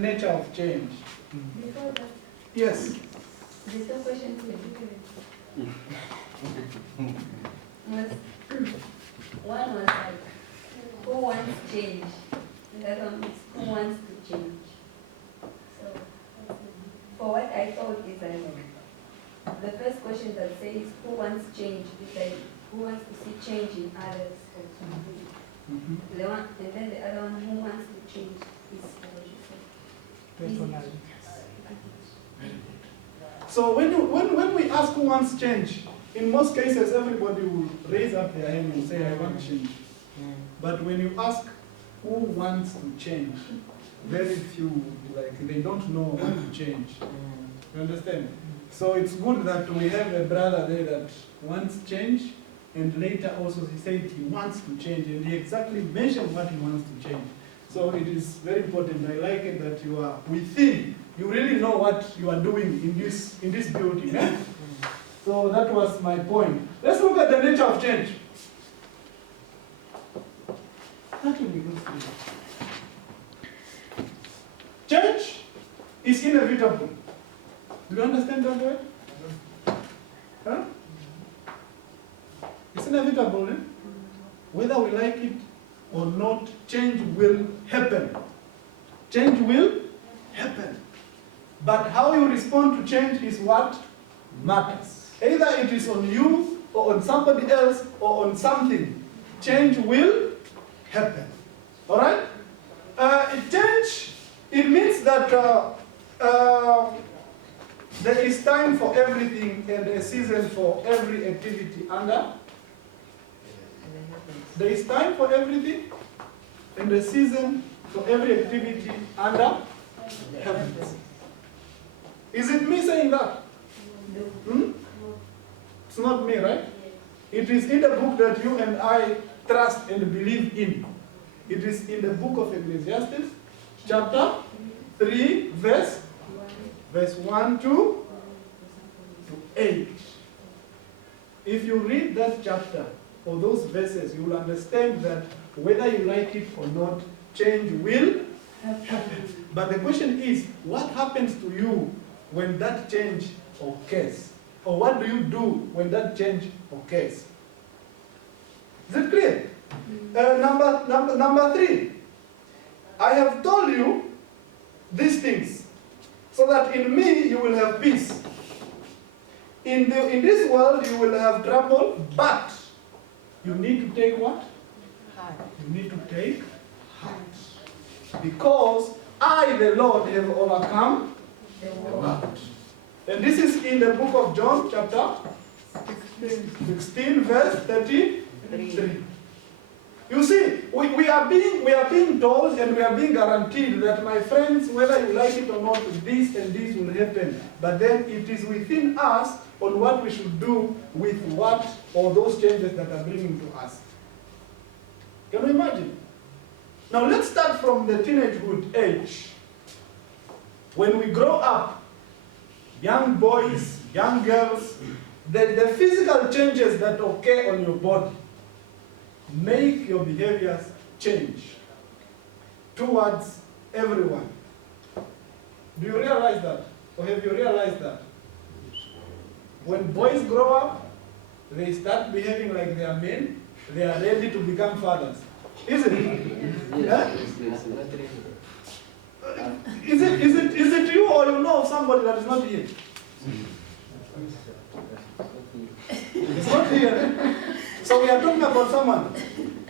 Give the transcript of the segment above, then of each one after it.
the nature of change? Before that, Yes. there's no question to it. One was like, who wants change? And the other one is, who wants to change? So, for what I thought is like, the first question that says, who wants change? Is like, who wants to see change in others or something? The one, and then the other one, who wants to change is what you said. So when we ask who wants change, in most cases everybody will raise up their hand and say, I want change. But when you ask who wants to change, very few, like they don't know what to change. You understand? So it's good that we have a brother there that wants change, and later also he said he wants to change, and he exactly mentioned what he wants to change. So it is very important. I like it that you are within. You really know what you are doing in this building. Eh? So that was my point. Let's look at the nature of change. That will be good for you. Change is inevitable. Do you understand that word? Huh? It's inevitable, eh? Whether we like it or not, change will happen. Change will happen. But how you respond to change is what matters. Either it is on you or on somebody else or on something. Change will happen. All right? Change, it means that there is time for everything and a season for every activity under. There is time for everything and a season for every activity under heaven. Is it me saying that? It's not me, right? It is in the book that you and I trust and believe in. It is in the book of Ecclesiastes, chapter 3, verse 1 to 8. If you read that chapter or those verses, you will understand that whether you like it or not, change will happen. But the question is, what happens to you when that change occurs? Or what do you do when that change occurs? Is it clear? Number 3. I have told you these things so that in me you will have peace. In this world you will have trouble, but you need to take what? Heart. You need to take heart. Because I, the Lord, have overcome the world. And this is in the book of John, chapter 16, verse 33. You see, we are being told and we are being guaranteed that, my friends, whether you like it or not, this and this will happen. But then it is within us on what we should do with what or those changes that are bringing to us. Can you imagine? Now let's start from the teenagehood age. When we grow up, young boys, young girls, the physical changes that occur on your body make your behaviors change towards everyone. Do you realize that? Or have you realized that? When boys grow up, they start behaving like they are men, they are ready to become fathers. Isn't it? Yeah? Is it you or you know somebody that is not here? It's not here. Eh? So we are talking about someone.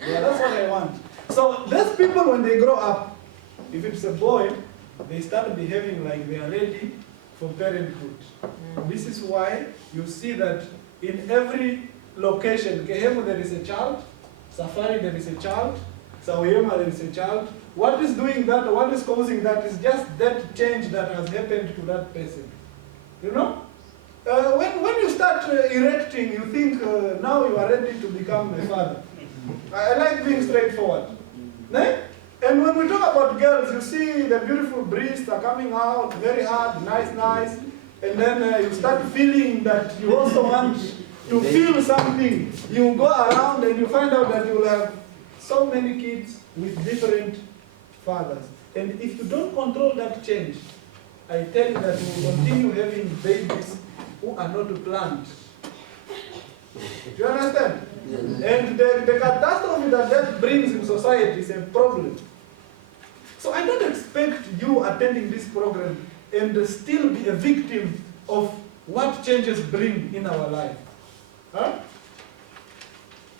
Yeah, that's what I want. So those people, when they grow up, if it's a boy, they start behaving like they are ready for parenthood. This is why you see that in every location, Kehemu there is a child, Safari there is a child, Sawayema there is a child. What is doing that, or what is causing that is just that change that has happened to that person. You know? When you start erecting, you think now you are ready to become a father. I like being straightforward. Ne? And when we talk about girls, you see the beautiful breasts are coming out, very hard, nice. And then you start feeling that you also want to feel something. You go around and you find out that you will have so many kids with different fathers. And if you don't control that change, I tell you that you will continue having babies who are not planned. Do you understand? And the catastrophe that brings in society is a problem. So I don't expect you attending this program and still be a victim of what changes bring in our life. Huh?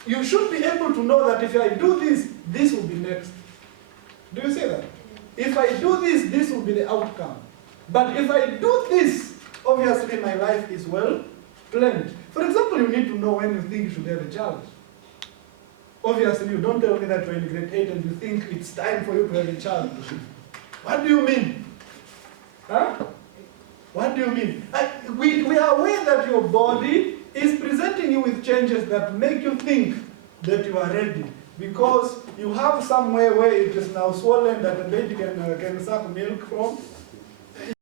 You should be able to know that if I do this, this will be next. Do you see that? If I do this, this will be the outcome. But if I do this, obviously my life is well planned. For example, you need to know when you think you should have a child. Obviously, you don't tell me that you're in grade 8 and you think it's time for you to have a child. What do you mean? Huh? What do you mean? We are aware that your body is presenting you with changes that make you think that you are ready. Because you have somewhere where it is now swollen that the baby can suck milk from.